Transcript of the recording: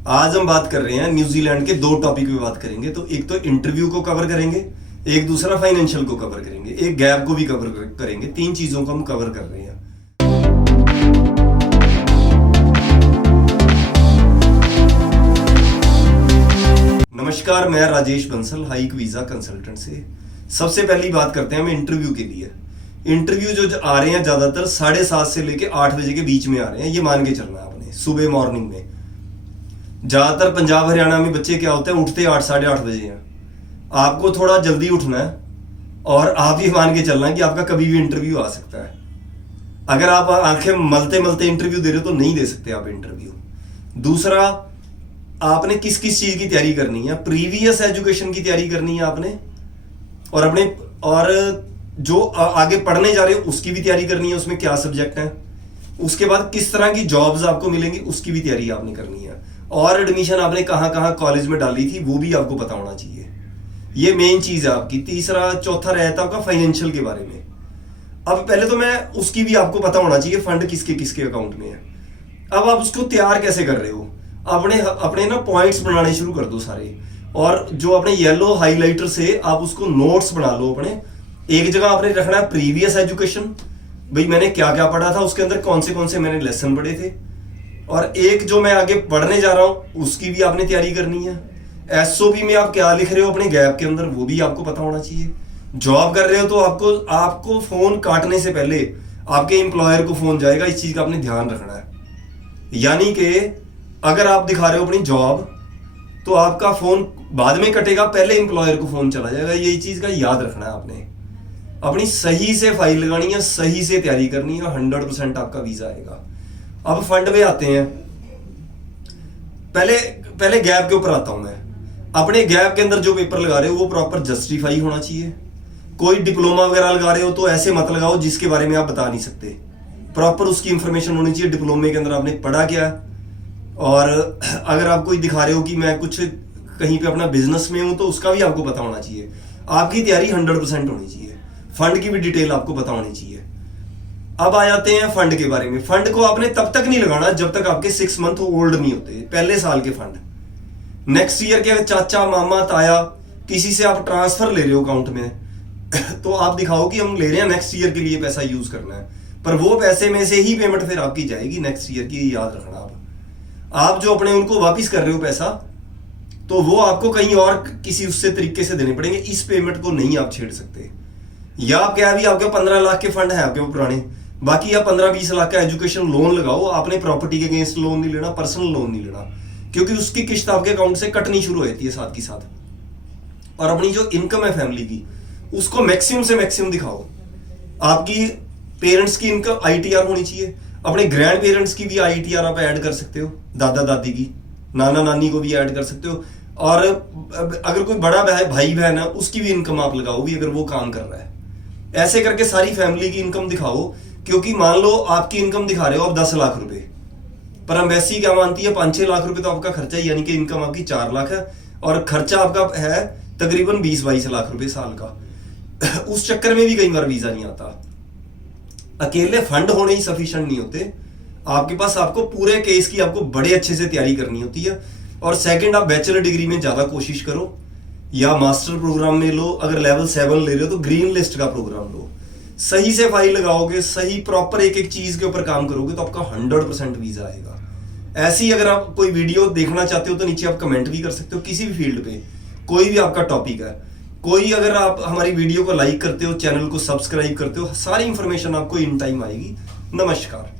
आज हम बात कर रहे हैं न्यूजीलैंड के दो टॉपिक पे बात करेंगे। तो एक तो इंटरव्यू को कवर करेंगे, एक दूसरा फाइनेंशियल को कवर करेंगे, एक गैप को भी कवर करेंगे। तीन चीजों को हम कवर कर रहे हैं। नमस्कार, मैं Rajesh Bansal, hike visa consultant से। सबसे पहली बात करते हैं हम इंटरव्यू के लिए। इंटरव्यू जो आ रहे हैं ज्यादातर 7:30 से लेके 8 बजे के बीच में आ रहे हैं। ये मान के चलना है आपने, सुबह मॉर्निंग में। ज्यादातर पंजाब हरियाणा में बच्चे क्या होते हैं, उठते 8 साढ़े 8 बजे हैं। आपको थोड़ा जल्दी उठना है और आप ये मान के चलना है कि आपका कभी भी इंटरव्यू आ सकता है। अगर आप आंखें मलते मलते इंटरव्यू दे रहे हो तो नहीं दे सकते आप इंटरव्यू। दूसरा, आपने किस किस चीज की तैयारी करनी है। प्रीवियस एजुकेशन की तैयारी करनी है आपने, और जो आगे पढ़ने जा रहे हो उसकी भी तैयारी करनी है, उसमें क्या सब्जेक्ट है। उसके बाद किस तरह की जॉब्स आपको मिलेंगी उसकी भी तैयारी आपने करनी है। और एडमिशन आपने कहाँ कहाँ कॉलेज में डाली थी वो भी आपको पता होना चाहिए। ये मेन चीज है आपकी। तीसरा चौथा रहता आपका फाइनेंशियल के बारे में। अब पहले तो मैं उसकी भी आपको पता होना चाहिए फंड किसके किसके अकाउंट में है। अब आप उसको तैयार कैसे कर रहे हो, अपने ना पॉइंट्स बनाने शुरू कर दो सारे। और जो अपने येलो हाइलाइटर से आप उसको नोट्स बना लो अपने। एक जगह आपने रखना है प्रीवियस एजुकेशन, भाई मैंने क्या क्या पढ़ा था, उसके अंदर कौन से मैंने लेसन पढ़े थे। और एक जो मैं आगे पढ़ने जा रहा हूं उसकी भी आपने तैयारी करनी है। एसओपी में आप क्या लिख रहे हो अपने गैप के अंदर वो भी आपको पता होना चाहिए। जॉब कर रहे हो तो आपको फोन काटने से पहले आपके एम्प्लॉयर को फोन जाएगा, इस चीज का आपने ध्यान रखना है। यानी कि अगर आप दिखा रहे हो अपनी जॉब तो आपका फोन बाद में कटेगा, पहले एम्प्लॉयर को फोन चला जाएगा। यही चीज का याद रखना है आपने। अपनी सही से फाइल लगानी है, सही से तैयारी करनी है, 100% आपका वीजा आएगा। अब फंड में आते हैं। पहले गैप के ऊपर आता हूं मैं। अपने गैप के अंदर जो पेपर लगा रहे हो वो प्रॉपर जस्टिफाई होना चाहिए। कोई डिप्लोमा वगैरह लगा रहे हो तो ऐसे मत लगाओ जिसके बारे में आप बता नहीं सकते। प्रॉपर उसकी इंफॉर्मेशन होनी चाहिए, डिप्लोमे के अंदर आपने पढ़ा क्या। और अगर आप कोई दिखा रहे हो कि मैं कुछ कहीं पे अपना बिजनेस में हूं तो उसका भी आपको पता होना चाहिए। आपकी तैयारी 100% होनी चाहिए। फंड की भी डिटेल आपको पता होनी चाहिए। अब आ जाते हैं फंड के बारे में। फंड को आपने तब तक नहीं लगाना जब तक आपके 6 मंथ ओल्ड नहीं होते, पहले साल के फंड। नेक्स्ट ईयर के चाचा मामा ताया किसी से आप ट्रांसफर ले रहे हो अकाउंट में तो आप दिखाओ कि हम ले रहे हैं नेक्स्ट ईयर के लिए पैसा यूज करना है, पर वो पैसे में से ही पेमेंट फिर आपकी जाएगी नेक्स्ट ईयर की। याद रखना आप जो अपने उनको वापिस कर रहे हो पैसा, तो वो आपको कहीं और किसी उससे तरीके से देने पड़ेंगे। इस पेमेंट को नहीं आप छेड़ सकते। या आप क्या भी आपके 15 लाख के फंड है आपके वो पुराने, बाकी आप 15-20 लाख का एजुकेशन लोन लगाओ। आपने प्रॉपर्टी के अगेंस्ट लोन नहीं लेना, पर्सनल लोन नहीं लेना, क्योंकि उसकी किस्त आपके अकाउंट से कटनी शुरू होती है साथ की साथ। और अपनी जो इनकम है फैमिली की उसको मैक्सिमम से मैक्सिमम दिखाओ। आपकी पेरेंट्स की इनकम ITR होनी चाहिए। अपने ग्रैंड पेरेंट्स की भी ITR आप ऐड कर सकते हो, दादा दादी की, नाना नानी को भी ऐड कर सकते हो। और अगर कोई बड़ा भाई बहन है उसकी भी इनकम आप लगाओ भी, अगर वो काम कर रहा है। ऐसे करके सारी फैमिली की इनकम दिखाओ। क्योंकि मान लो आपकी इनकम दिखा रहे हो आप 10 लाख रुपए, पर एम्बेसी क्या मानती है 5-6 लाख रुपए तो आपका खर्चा, यानी कि इनकम आपकी 4 लाख है और खर्चा आपका है तकरीबन 20-22 लाख रुपए साल का। उस चक्कर में भी कई बार वीजा नहीं आता। अकेले फंड होने ही सफिशिएंट नहीं होते आपके पास। आपको पूरे केस की आपको बड़े अच्छे से तैयारी करनी होती है। और सेकंड, आप बैचलर डिग्री में ज्यादा कोशिश करो या मास्टर प्रोग्राम में लो। अगर लेवल 7 ले रहे हो तो ग्रीन लिस्ट का प्रोग्राम लो। सही से फाइल लगाओगे, सही प्रॉपर एक एक चीज के ऊपर काम करोगे तो आपका 100% वीजा आएगा। ऐसी अगर आप कोई वीडियो देखना चाहते हो तो नीचे आप कमेंट भी कर सकते हो, किसी भी फील्ड पे कोई भी आपका टॉपिक है कोई। अगर आप हमारी वीडियो को लाइक करते हो, चैनल को सब्सक्राइब करते हो, सारी इंफॉर्मेशन आपको इन टाइम आएगी। नमस्कार।